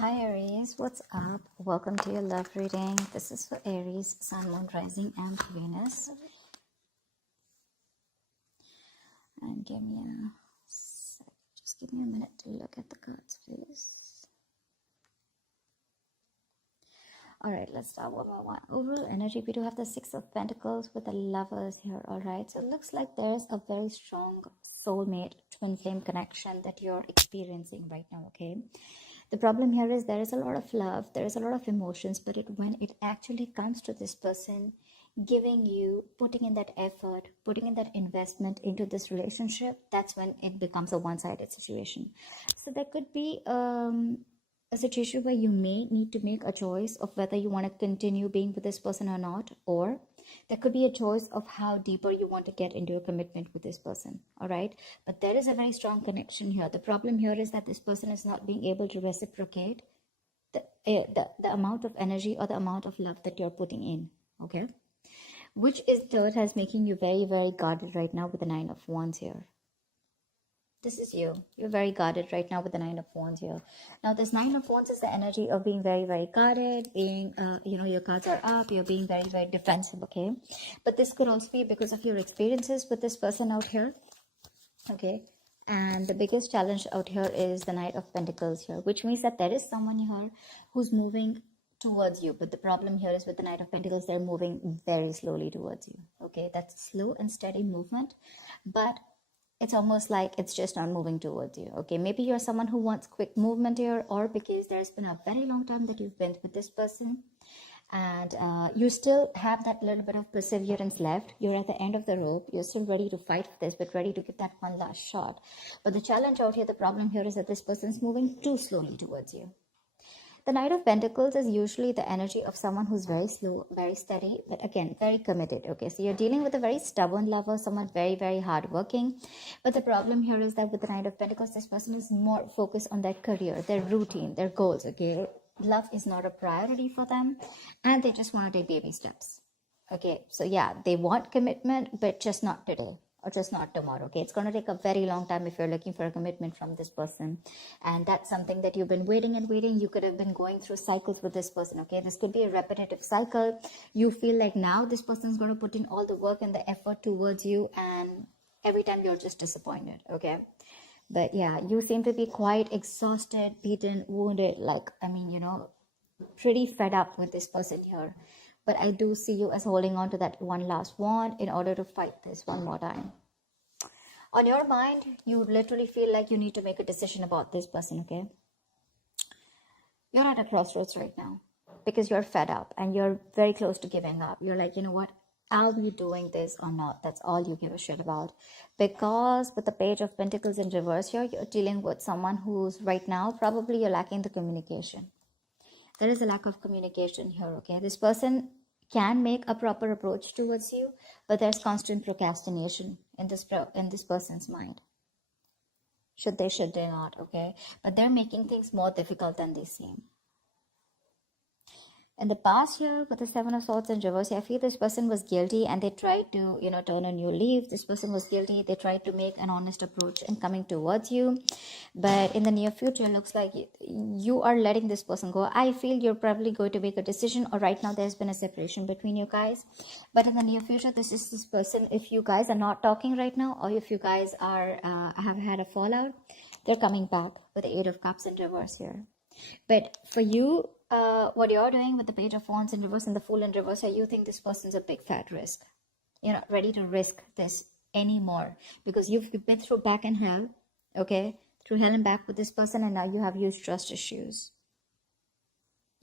Hi Aries, what's up? Welcome to your love reading. This is for Aries, Sun, Moon, Rising, and Venus. And give me a sec. Just give me a minute to look at the cards, please. All right, let's start one by one. Overall energy, we do have the Six of Pentacles with the Lovers here. All right, so it looks like there's a very strong soulmate twin flame connection that you're experiencing right now. Okay, the problem here is there is a lot of love, there is a lot of emotions, but when it actually comes to this person giving you, putting in that effort, putting in that investment into this relationship, that's when it becomes a one-sided situation. So there could be a situation where you may need to make a choice of whether you want to continue being with this person or not, or there could be a choice of how deeper you want to get into a commitment with this person. All right, but there is a very strong connection here. The problem here is that this person is not being able to reciprocate the amount of energy or the amount of love that you're putting in. Okay, which is third has making you very, very guarded right now with the Nine of Wands here. This is you. You're very guarded right now with the Nine of Wands here. Now, this Nine of Wands is the energy of being very, very guarded, being, your cards are up, you're being very, very defensive, okay? But this could also be because of your experiences with this person out here, okay? And the biggest challenge out here is the Knight of Pentacles here, which means that there is someone here who's moving towards you. But the problem here is with the Knight of Pentacles, they're moving very slowly towards you, okay? That's a slow and steady movement, but it's almost like it's just not moving towards you. Okay, maybe you're someone who wants quick movement here, or because there's been a very long time that you've been with this person and you still have that little bit of perseverance left. You're at the end of the rope. You're still ready to fight for this, but ready to give that one last shot. But the challenge out here, the problem here is that this person's moving too slowly towards you. The Knight of Pentacles is usually the energy of someone who's very slow, very steady, but again, very committed. Okay, so you're dealing with a very stubborn lover, someone very, very hardworking. But the problem here is that with the Knight of Pentacles, this person is more focused on their career, their routine, their goals. Okay, love is not a priority for them, and they just want to take baby steps. Okay, so yeah, they want commitment, but just not today. Or just not tomorrow. Okay, it's going to take a very long time if you're looking for a commitment from this person, and that's something that you've been waiting and waiting. You could have been going through cycles with this person. Okay, this could be a repetitive cycle. You feel like now this person is going to put in all the work and the effort towards you, and every time you're just disappointed. Okay, but yeah, you seem to be quite exhausted, beaten, wounded, like, pretty fed up with this person here. But I do see you as holding on to that one last wand in order to fight this one more time. On your mind, you literally feel like you need to make a decision about this person, okay? You're at a crossroads right now because you're fed up and you're very close to giving up. You're like, you know what? Are we doing this or not? That's all you give a shit about. Because with the Page of Pentacles in reverse here, you're dealing with someone who's right now, probably you're lacking the communication. There is a lack of communication here, okay? This person can make a proper approach towards you, but there's constant procrastination in this person's mind. Should they not, okay? But they're making things more difficult than they seem. In the past here, with the Seven of Swords in reverse, I feel this person was guilty and they tried to, turn a new leaf. This person was guilty. They tried to make an honest approach in coming towards you. But in the near future, it looks like you are letting this person go. I feel you're probably going to make a decision, or right now there's been a separation between you guys. But in the near future, this is this person. If you guys are not talking right now, or if you guys are have had a fallout, they're coming back with the Eight of Cups in reverse here. But for you, what you're doing with the Page of Wands in reverse and the Fool in reverse, you think this person's a big fat risk. You're not ready to risk this anymore because you've been through back and hell, okay? Through hell and back with this person, and now you have huge trust issues.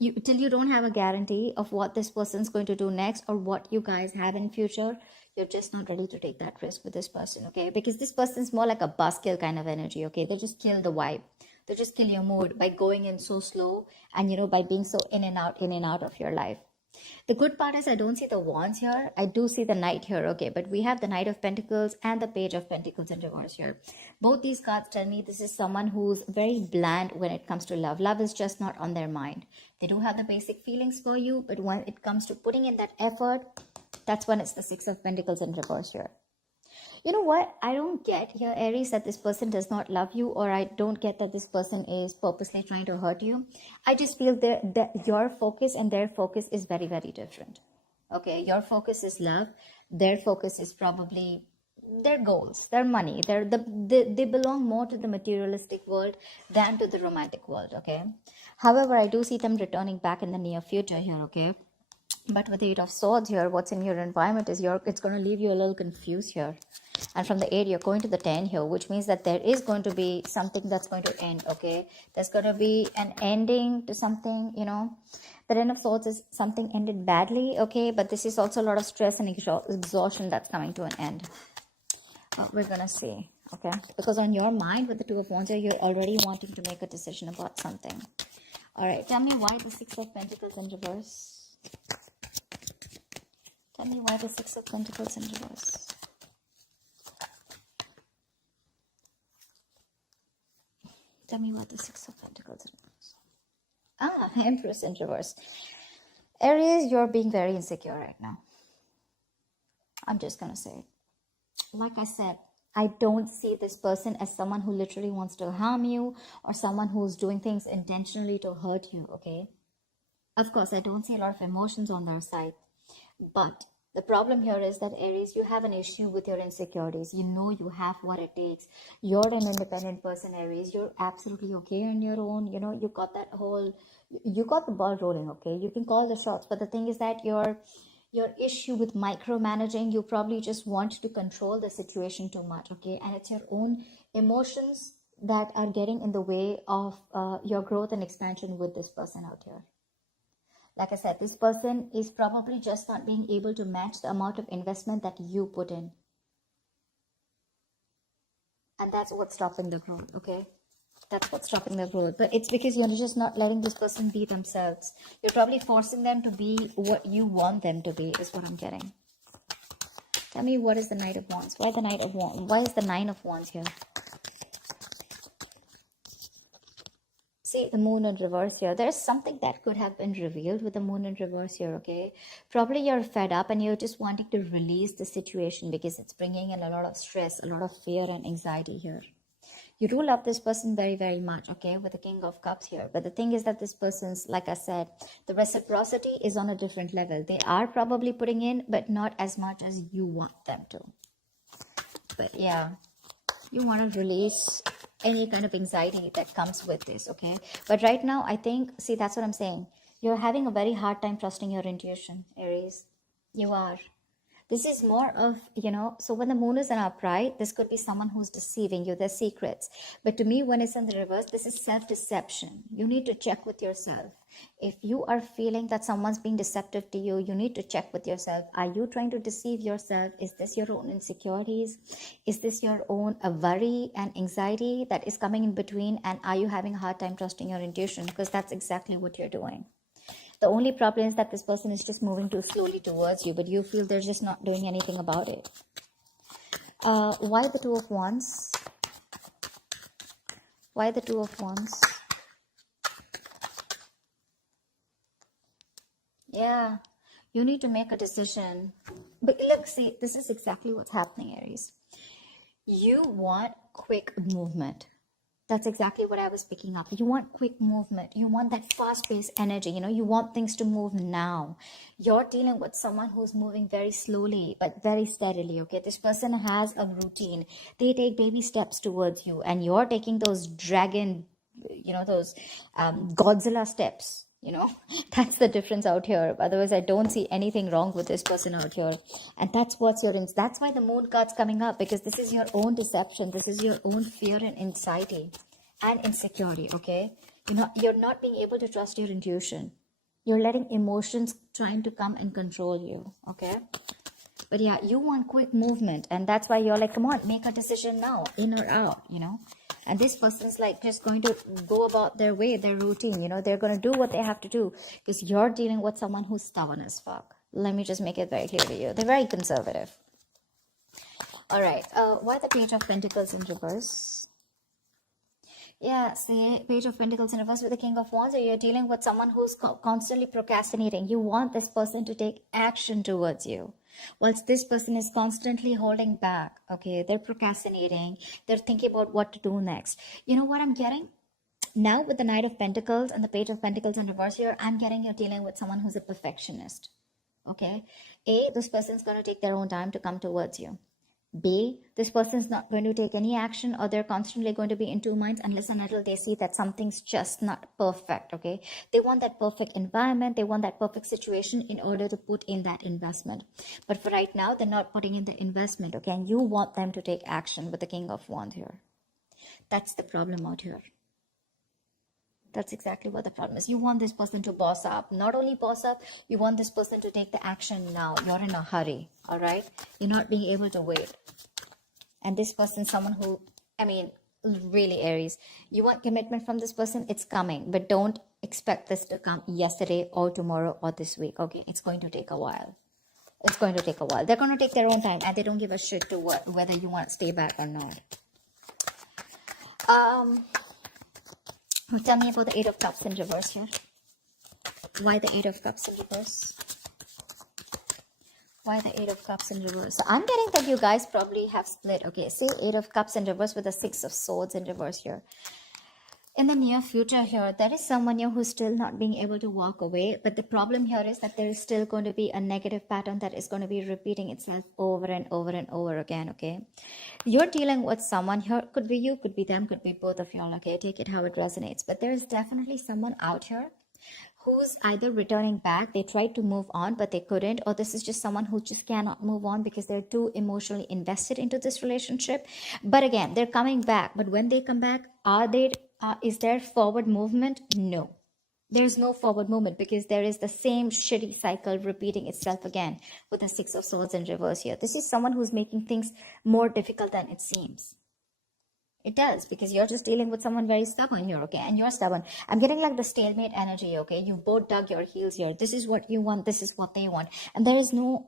Till you don't have a guarantee of what this person's going to do next or what you guys have in future, you're just not ready to take that risk with this person, okay? Because this person's more like a buzzkill kind of energy, okay? They just kill the vibe. They just kill your mood by going in so slow and, by being so in and out of your life. The good part is I don't see the Wands here. I do see the Knight here, okay? But we have the Knight of Pentacles and the Page of Pentacles in reverse here. Both these cards tell me this is someone who's very bland when it comes to love. Love is just not on their mind. They do have the basic feelings for you, but when it comes to putting in that effort, that's when it's the Six of Pentacles in reverse here. You know what? I don't get here, Aries, that this person does not love you, or I don't get that this person is purposely trying to hurt you. I just feel that your focus and their focus is very, very different. Okay, your focus is love. Their focus is probably their goals, their money. They belong more to the materialistic world than to the romantic world. Okay. However, I do see them returning back in the near future here. Okay. But with the Eight of Swords here, what's in your environment is it's going to leave you a little confused here. And from the 8, you're going to the 10 here, which means that there is going to be something that's going to end, okay? There's going to be an ending to something, you know. The 10 of Swords is something ended badly, okay? But this is also a lot of stress and exhaustion that's coming to an end. We're going to see, okay? Because on your mind with the 2 of Wands here, you're already wanting to make a decision about something. All right, tell me why the 6 of Pentacles in reverse. Tell me why the 6 of Pentacles in reverse. Tell me why the 6 of Pentacles in reverse. Empress in reverse. Aries, you're being very insecure right now. I'm just going to say it. Like I said, I don't see this person as someone who literally wants to harm you or someone who's doing things intentionally to hurt you, okay? Of course, I don't see a lot of emotions on their side. But the problem here is that, Aries, you have an issue with your insecurities. You know you have what it takes. You're an independent person, Aries. You're absolutely okay on your own. You know, you got the ball rolling, okay? You can call the shots. But the thing is that your issue with micromanaging, you probably just want to control the situation too much, okay? And it's your own emotions that are getting in the way of your growth and expansion with this person out here. Like I said, this person is probably just not being able to match the amount of investment that you put in. And that's what's stopping the growth, okay? That's what's stopping the growth. But it's because you're just not letting this person be themselves. You're probably forcing them to be what you want them to be, is what I'm getting. Tell me, what is the Knight of Wands? Why the Knight of Wands? Why is the 9 of Wands here? See, the Moon in reverse here. There's something that could have been revealed with the Moon in reverse here, okay? Probably you're fed up and you're just wanting to release the situation because it's bringing in a lot of stress, a lot of fear and anxiety here. You do love this person very, very much, okay, with the King of Cups here. But the thing is that this person's, like I said, the reciprocity is on a different level. They are probably putting in, but not as much as you want them to. But yeah, you want to release any kind of anxiety that comes with this, okay? But right now, I think, see, that's what I'm saying. You're having a very hard time trusting your intuition, Aries. You are. This is more of, you know, so when the Moon is in upright, this could be someone who's deceiving you, their secrets. But to me, when it's in the reverse, this is self-deception. You need to check with yourself. If you are feeling that someone's being deceptive to you, you need to check with yourself. Are you trying to deceive yourself? Is this your own insecurities? Is this your own worry and anxiety that is coming in between? And are you having a hard time trusting your intuition? Because that's exactly what you're doing. The only problem is that this person is just moving too slowly towards you, but you feel they're just not doing anything about it. Why the 2 of Wands? Why the 2 of Wands? Yeah, you need to make a decision. But look, see, this is exactly what's happening, Aries. You want quick movement. That's exactly what I was picking up. You want quick movement. You want that fast-paced energy. You know, you want things to move now. You're dealing with someone who's moving very slowly, but very steadily, okay? This person has a routine. They take baby steps towards you, and you're taking those dragon, you know, those Godzilla steps. You know, that's the difference out here. Otherwise, I don't see anything wrong with this person out here. And that's what's that's why the Moon card's coming up, because this is your own deception. This is your own fear and anxiety and insecurity, okay? You're not being able to trust your intuition. You're letting emotions trying to come and control you, okay? But yeah, you want quick movement. And that's why you're like, come on, make a decision now, in or out, you know? And this person's like just going to go about their way, their routine. You know, they're going to do what they have to do because you're dealing with someone who's stubborn as fuck. Let me just make it very clear to you. They're very conservative. All right. Why the Page of Pentacles in reverse? Yeah, see, Page of Pentacles in reverse with the King of Wands. So you're dealing with someone who's constantly procrastinating. You want this person to take action towards you. Whilst this person is constantly holding back, okay, they're procrastinating, they're thinking about what to do next. You know what I'm getting? Now with the Knight of Pentacles and the Page of Pentacles in reverse here, I'm getting you're dealing with someone who's a perfectionist. Okay. A, this person's going to take their own time to come towards you. B, this person's not going to take any action, or they're constantly going to be in two minds unless and until they see that something's just not perfect, okay? They want that perfect environment, they want that perfect situation in order to put in that investment. But for right now, they're not putting in the investment, okay? And you want them to take action with the King of Wands here. That's the problem out here. That's exactly what the problem is. You want this person to boss up. Not only boss up, you want this person to take the action now. You're in a hurry, all right? You're not being able to wait. And this person, someone who, I mean, really Aries, you want commitment from this person, it's coming. But don't expect this to come yesterday or tomorrow or this week, okay? It's going to take a while. It's going to take a while. They're going to take their own time, and they don't give a shit to whether you want to stay back or not. Tell me about the Eight of Cups in reverse here. Why the Eight of Cups in reverse? Why the Eight of Cups in reverse? So I'm getting that you guys probably have split. Okay, see Eight of Cups in reverse with the Six of Swords in reverse here. In the near future here, there is someone here who's still not being able to walk away. But the problem here is that there is still going to be a negative pattern that is going to be repeating itself over and over and over again, okay? You're dealing with someone here. Could be you, could be them, could be both of y'all, okay? Take it how it resonates. But there is definitely someone out here who's either returning back, they tried to move on but they couldn't, or this is just someone who just cannot move on because they're too emotionally invested into this relationship. But again, they're coming back. But when they come back, is there forward movement? No, there's no forward movement, because there is the same shitty cycle repeating itself again with the Six of Swords in reverse here. This is someone who's making things more difficult than it seems. It does, because you're just dealing with someone very stubborn here, okay? And you're stubborn. I'm getting like the stalemate energy, okay? You both dug your heels here. This is what you want. This is what they want. And there is no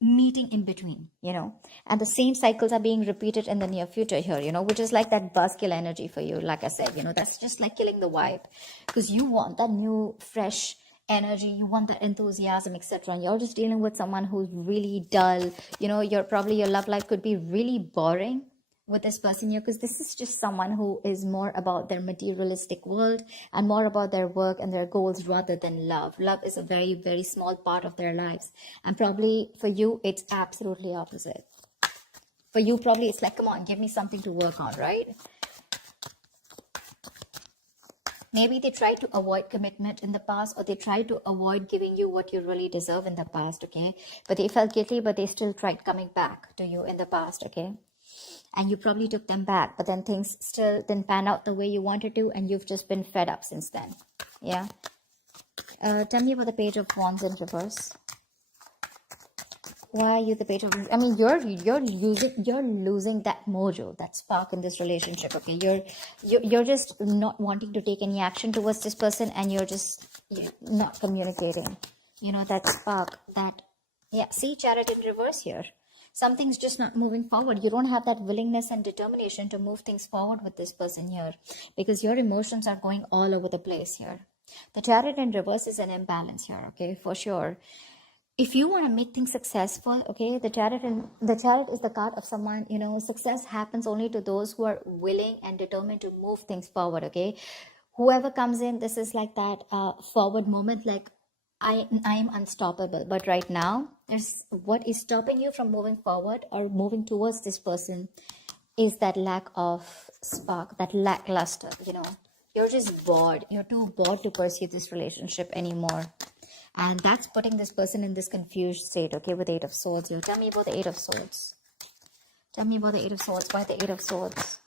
meeting in between, you know? And the same cycles are being repeated in the near future here, you know, which is like that buzzkill energy for you. Like I said, you know, that's just like killing the vibe, because you want that new, fresh energy, you want that enthusiasm, etc. And you're just dealing with someone who's really dull. You know, your love life could be really boring with this person here, because this is just someone who is more about their materialistic world and more about their work and their goals rather than love. Love is a very, very small part of their lives. And probably for you, it's absolutely opposite. For you, probably it's like, come on, give me something to work on, right? Maybe they tried to avoid commitment in the past, or they tried to avoid giving you what you really deserve in the past, okay? But they felt guilty, but they still tried coming back to you in the past, okay? And you probably took them back, but then things still didn't pan out the way you wanted to, and you've just been fed up since then. Yeah. Tell me about the Page of Wands in reverse. Why are you the Page of Wands? I mean, you're losing that mojo, that spark in this relationship. Okay, you're just not wanting to take any action towards this person, and you're not communicating. You know, that spark, that, yeah. See, Chariot in reverse here. Something's just not moving forward. You don't have that willingness and determination to move things forward with this person here, because your emotions are going all over the place here. The Chariot in reverse is an imbalance here, okay, for sure. If you want to make things successful, okay, the Chariot is the card of someone, you know, success happens only to those who are willing and determined to move things forward, okay? Whoever comes in, this is like that forward moment, like, I'm unstoppable. But right now, there's what is stopping you from moving forward or moving towards this person is that lack of spark, that lackluster, you know. You're just bored. You're too bored to pursue this relationship anymore. And that's putting this person in this confused state, okay, with Eight of Swords here. Tell me about the Eight of Swords. Tell me about the Eight of Swords. Why the Eight of Swords?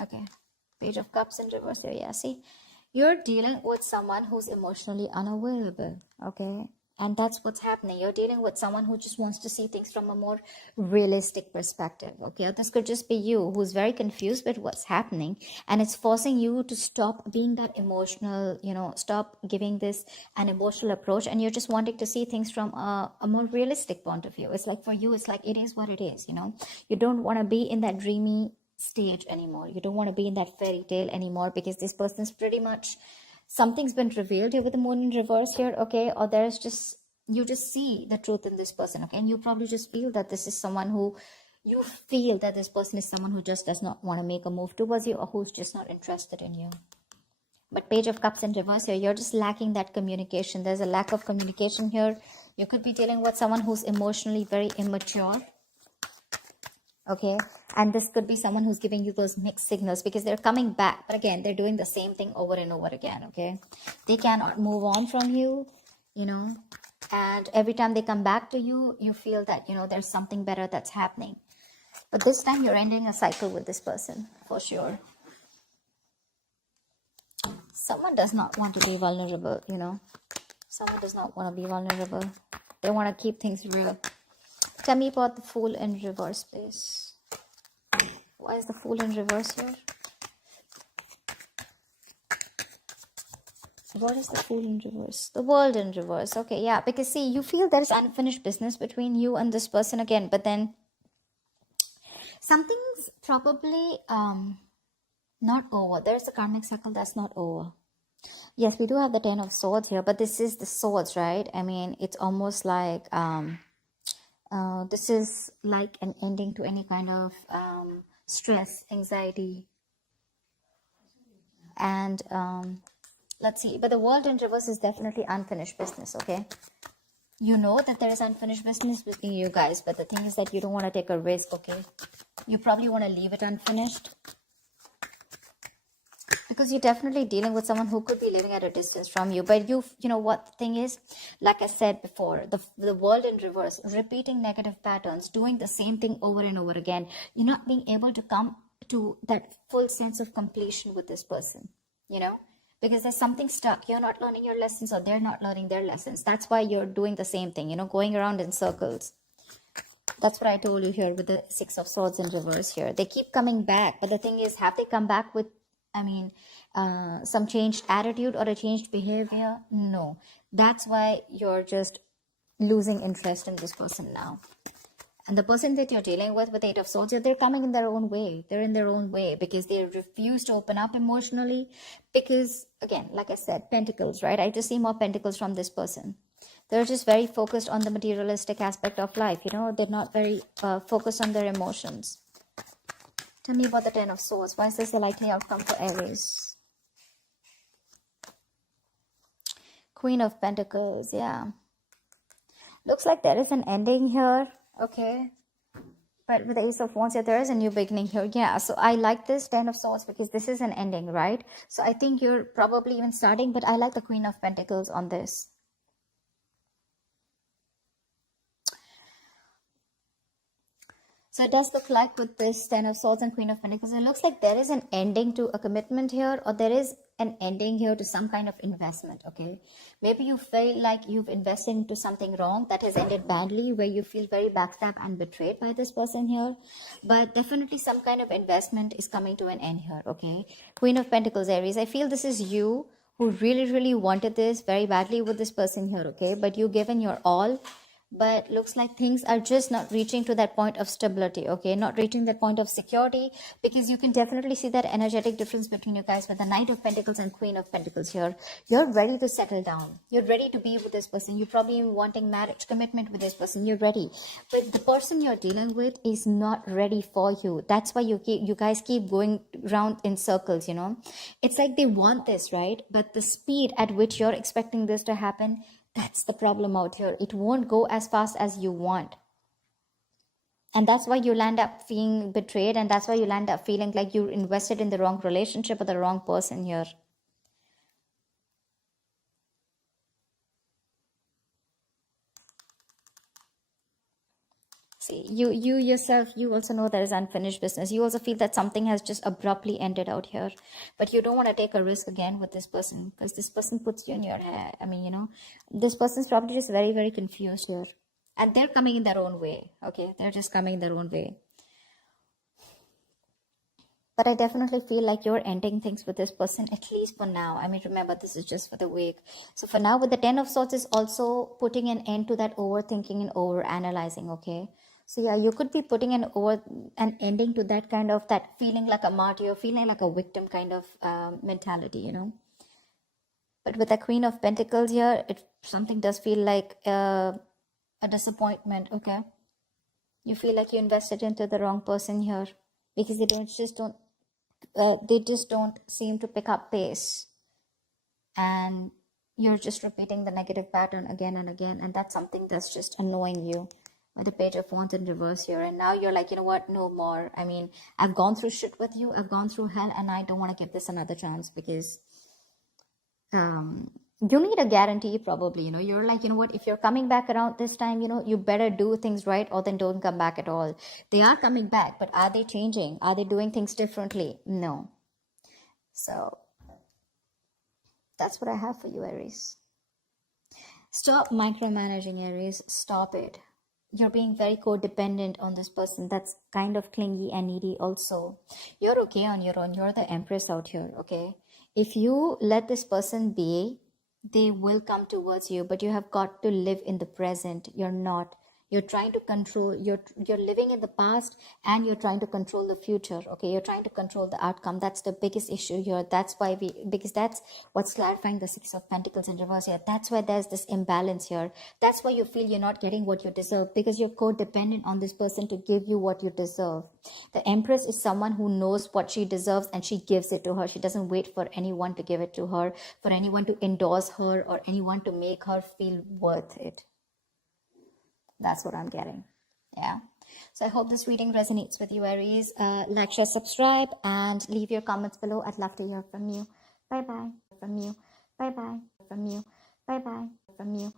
Okay. Page of Cups in reverse here. Yeah, see? You're dealing with someone who's emotionally unavailable, okay? And that's what's happening. You're dealing with someone who just wants to see things from a more realistic perspective, okay? This could just be you who's very confused with what's happening, and it's forcing you to stop being that emotional, you know, stop giving this an emotional approach, and you're just wanting to see things from a more realistic point of view. It's like for you, it's like it is what it is, you know? You don't want to be in that dreamy stage anymore. You don't want to be in that fairy tale anymore, because this person's pretty much something's been revealed here with the moon in reverse here, okay? Or there's just, you just see the truth in this person, okay? And you probably just feel that this is someone who, you feel that this person is someone who just does not want to make a move towards you, or who's just not interested in you. But Page of Cups in reverse here, you're just lacking that communication. There's a lack of communication here. You could be dealing with someone who's emotionally very immature, okay? And this could be someone who's giving you those mixed signals, because they're coming back, but again, they're doing the same thing over and over again, okay? They cannot move on from you, you know, and every time they come back to you, you feel that, you know, there's something better that's happening. But this time you're ending a cycle with this person, for sure. Someone does not want to be vulnerable, you know. Someone does not want to be vulnerable. They want to keep things real. Tell me about the Fool in reverse, please. Why is the Fool in reverse here? What is the Fool in reverse? The World in reverse. Okay, yeah, because see, you feel there's unfinished business between you and this person again, but then something's probably not over. There's a karmic cycle that's not over. Yes, we do have the Ten of Swords here, but this is the swords, right? I mean, it's almost like this is like an ending to any kind of stress, anxiety, and let's see. But the World in reverse is definitely unfinished business, okay? You know that there is unfinished business between you guys, but the thing is that you don't want to take a risk, okay? You probably want to leave it unfinished, because you're definitely dealing with someone who could be living at a distance from you. But you know what the thing is, like I said before, the World in reverse, repeating negative patterns, doing the same thing over and over again. You're not being able to come to that full sense of completion with this person, you know, because there's something stuck. You're not learning your lessons, or they're not learning their lessons. That's why you're doing the same thing, you know, going around in circles. That's what I told you here with the Six of Swords in reverse here. They keep coming back, but the thing is, have they come back with, I mean, some changed attitude or a changed behavior? No. That's why you're just losing interest in this person now. And the person that you're dealing with Eight of Swords, they're coming in their own way. They're in their own way because they refuse to open up emotionally. Because, again, like I said, Pentacles, right? I just see more Pentacles from this person. They're just very focused on the materialistic aspect of life, you know. They're not very focused on their emotions. Tell me about the Ten of Swords. Why is this the likely outcome for Aries? Queen of Pentacles, yeah. Looks like there is an ending here, okay? But with the Ace of Wands, yeah, there is a new beginning here. Yeah, so I like this Ten of Swords because this is an ending, right? So I think you're probably even starting, but I like the Queen of Pentacles on this. So it does look like with this Ten of Swords and Queen of Pentacles, it looks like there is an ending to a commitment here, or there is an ending here to some kind of investment, okay? Maybe you feel like you've invested into something wrong that has ended badly, where you feel very backstabbed and betrayed by this person here. But definitely some kind of investment is coming to an end here, okay? Queen of Pentacles, Aries, I feel this is you who really, really wanted this very badly with this person here, okay? But you've given your all. But looks like things are just not reaching to that point of stability, okay? Not reaching that point of security, because you can definitely see that energetic difference between you guys with the Knight of Pentacles and Queen of Pentacles here. You're ready to settle down. You're ready to be with this person. You're probably wanting marriage commitment with this person. You're ready. But the person you're dealing with is not ready for you. That's why you guys keep going around in circles, you know? It's like they want this, right? But the speed at which you're expecting this to happen, that's the problem out here. It won't go as fast as you want. And that's why you'll end up feeling betrayed. And that's why you'll end up feeling like you invested in the wrong relationship or the wrong person here. See, you yourself, you also know there is unfinished business. You also feel that something has just abruptly ended out here. But you don't want to take a risk again with this person, because this person puts you in your head. I mean, you know, this person's probably just very, very confused here. And they're coming in their own way, okay? They're just coming in their own way. But I definitely feel like you're ending things with this person, at least for now. I mean, remember, this is just for the week. So for now, with the Ten of Swords is also putting an end to that overthinking and overanalyzing, okay? So yeah, you could be putting an ending to that kind of, that feeling like a martyr, feeling like a victim kind of mentality, you know? But with the Queen of Pentacles here, something does feel like a disappointment, okay? You feel like you invested into the wrong person here because they just don't seem to pick up pace, and you're just repeating the negative pattern again and again, and that's something that's just annoying you. With the Page of Wands in reverse here, and now you're like, you know what, no more. I mean, I've gone through shit with you, I've gone through hell, and I don't want to give this another chance because you need a guarantee probably. You're like, you know what, if you're coming back around this time, you better do things right, or then don't come back at all. They are coming back, but are they changing? Are they doing things differently? No. So that's what I have for you, Aries. Stop micromanaging, Aries. Stop it. You're being very codependent on this person that's kind of clingy and needy also. You're okay on your own. You're the Empress out here, okay? If you let this person be, they will come towards you, but you have got to live in the present. You're trying to control, you're living in the past, and you're trying to control the future, okay? You're trying to control the outcome. That's the biggest issue here. Because that's what's clarifying the Six of Pentacles in reverse here. That's why there's this imbalance here. That's why you feel you're not getting what you deserve, because you're codependent on this person to give you what you deserve. The Empress is someone who knows what she deserves, and she gives it to her. She doesn't wait for anyone to give it to her, for anyone to endorse her, or anyone to make her feel worth it. That's what I'm getting. Yeah. So I hope this reading resonates with you, Aries. Like, share, subscribe, and leave your comments below. I'd love to hear from you. Bye bye. From you. Bye bye. From you. Bye bye. From you.